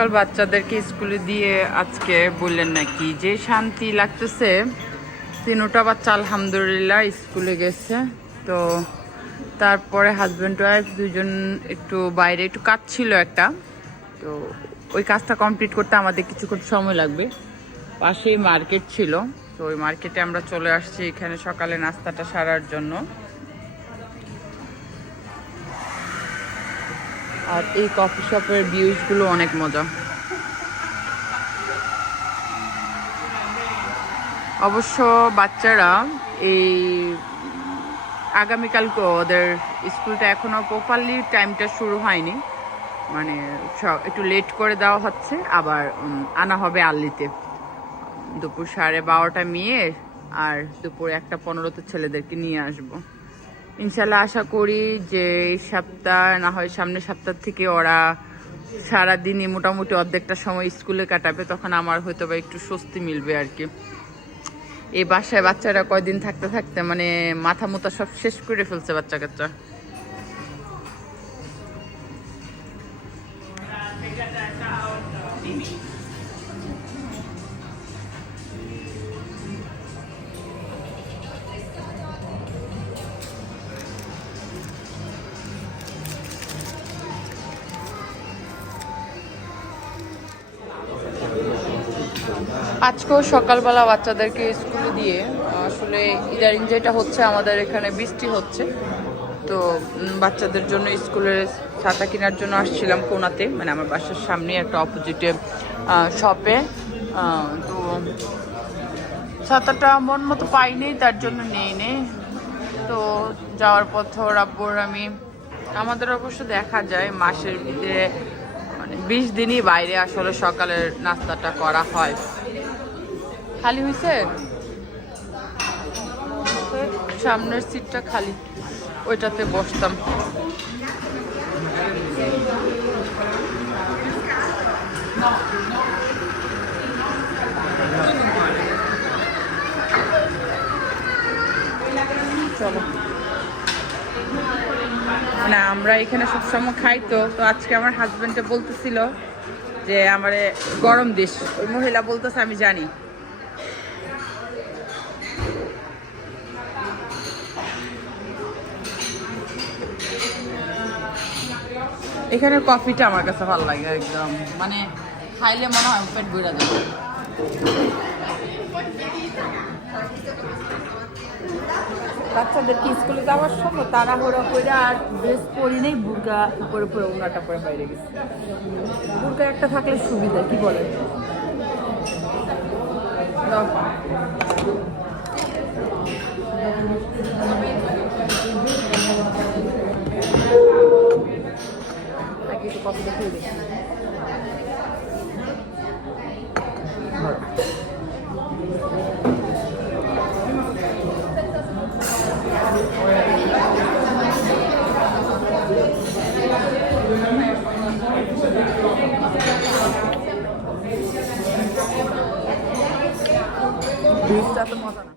সকাল বাচ্চাদেরকে স্কুলে দিয়ে আজকে বললেন নাকি, যে শান্তি লাগতেছে, তিনোটা বাচ্চা আলহামদুলিল্লাহ স্কুলে গেছে। তো তারপরে হাজব্যান্ড ওয়াইফ দুজন একটু বাইরে, একটু কাজ ছিল একটা। তো ওই কাজটা কমপ্লিট করতে আমাদের কিছুক্ষণ সময় লাগবে। পাশেই মার্কেট ছিল। তো ওই মার্কেটে আমরা চলে আসছি এখানে সকালে নাস্তাটা সারার জন্য। আর এই কফি শপের ভিউজগুলো অনেক মজা। অবশ্য বাচ্চারা এই আগামীকালকে ওদের স্কুলটা এখনও প্রপারলি টাইমটা শুরু হয়নি। মানে একটু লেট করে দেওয়া হচ্ছে, আবার আনা হবে আল্লিতে দুপুর সাড়ে বারোটা মেয়ে আর দুপুর একটা পনেরোতে ছেলেদেরকে নিয়ে আসব। ইনশাল্লাহ আশা করি যে এই সপ্তাহ, না হয় সামনের সপ্তাহ থেকে ওরা সারাদিনই মোটামুটি অর্ধেকটা সময় স্কুলে কাটাবে, তখন আমার হয়তো বা একটু স্বস্তি মিলবে আর কি। এই বাসায় বাচ্চারা কয়দিন থাকতে থাকতে মানে মাথা মোতা সব শেষ করে ফেলছে বাচ্চা কাচ্চা। আজকেও সকালবেলা বাচ্চাদেরকে স্কুলে দিয়ে, আসলে ইদারিং যেটা হচ্ছে আমাদের এখানে বৃষ্টি হচ্ছে। তো বাচ্চাদের জন্য স্কুলের ছাতা কেনার জন্য আসছিলাম কোনাতে মানে আমার বাসার সামনে একটা অপোজিটে শপে তো ছাতাটা মন মতো পাইনি, তার জন্য নেই নেই তো যাওয়ার পথে রাব্বুর আমি, আমাদের অবশ্য দেখা যায়, মাসের ভিতরে মানে বিশ দিনই বাইরে আসলে সকালের নাস্তাটা করা হয়। খালি হয়েছে সামনের সিটটা খালি। ওইটাতে বসতাম। মানে আমরা এখানে সবসময় খাই তো তো আজকে আমার হাজবেন্ডে বলতেছিল যে, আমার গরম দেশ ওই মহিলা বলতেছে, আমি জানি। এখানে কফিটা আমার কাছে ভালো লাগে একদম। মানে খাইলে মনে হয় পেট ভরে যাবে বাচ্চাদেরকে স্কুলে যাওয়ার সময় তাড়াহুড়ো করে আর ড্রেস পরি নেই বুর্গা উপরে উপরে ওনাটা পরে বাইরে গেছে। বুর্গা একটা থাকলে সুবিধা কি বলে নাও। আগে একটু কফিটা খেয়ে দেখি জুসটা তো মজা না